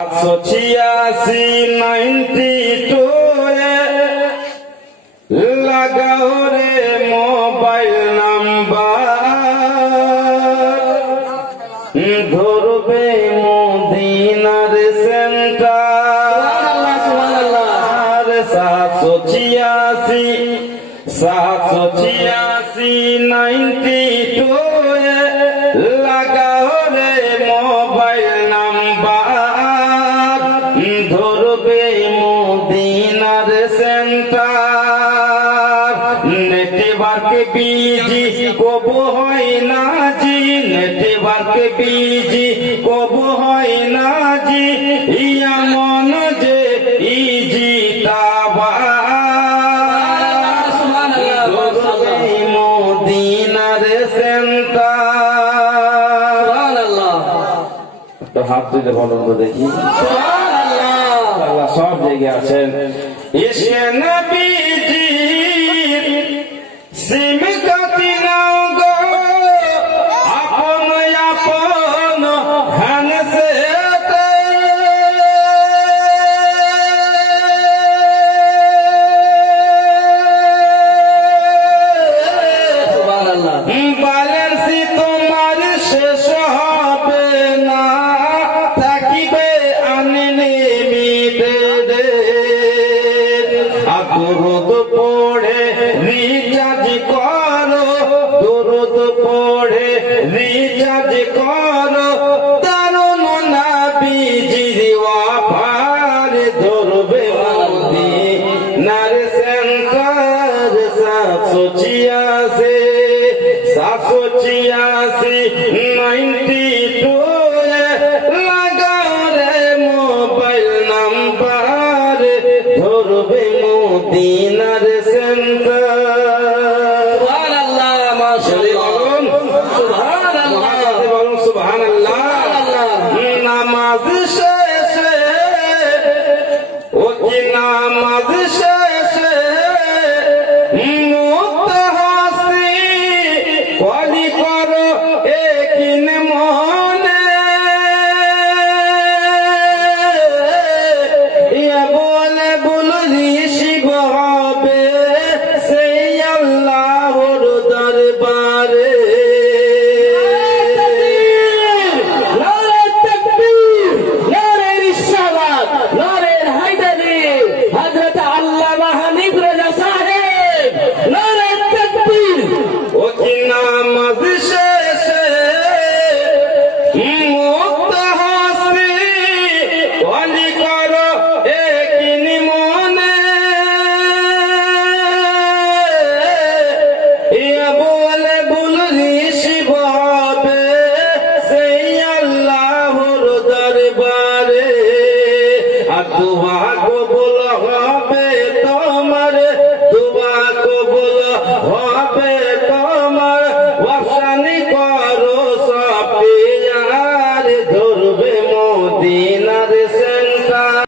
92 লাগাও রে mobile number ধরবে মদিনার সেন্টার 786 লাগাও রে মোবাইল নাম্বার ধরবে মদিনার সেন্টার নেটওয়ার্ক বিজি কবু হয় না জি নেটওয়ার্ক বিজি কবু হয় না জি ইয়া মন যে ইজি তাবা মদিনার সেন্টার তো হাত তুলে বলুন তো দেখি আল্লাহ সব জায়গায় আছেন ইশকে নবীজি সিম কাটি নাও গো আপন আপন হ্যান্ডসেটে সুবহানাল্লাহ ব্যালেন্স তোমার শেষ হবে না থাকিবে আনলিমিটেড দুরুদ পড়ে রিচার্জ করো দুরুদ পড়ে রিচার্জ করো দারুন নবীজির ওয়াফার ধরবে মদিনার সেন্টার 786 লাগাও রে মোবাইল নাম্বার ধরবে মদিনার সেন্টার সুবহানাল্লাহ মাশাআল্লাহ সুবহানাল্লাহ বলুন সুবহানাল্লাহ নামাজ শেষে ও কি নামাজ শেষে মুতাহাসি ওয়ালি করো একিন মনে ইয়া বলে বুলরি শিব হবে সেই আল্লাহর দরবারে নারে তাকবীর নারে রিসালাত নারে হায়দারি হযরত আল্লামা হানিফ রাজা সাহেব নারে তাকবীর ও কি নামাজ শেষে মুতাহাসি ওয়ালি করো একিন মনে ইয়া বলে বুলরি শিব হবে সেই আল্লাহর দরবারে আর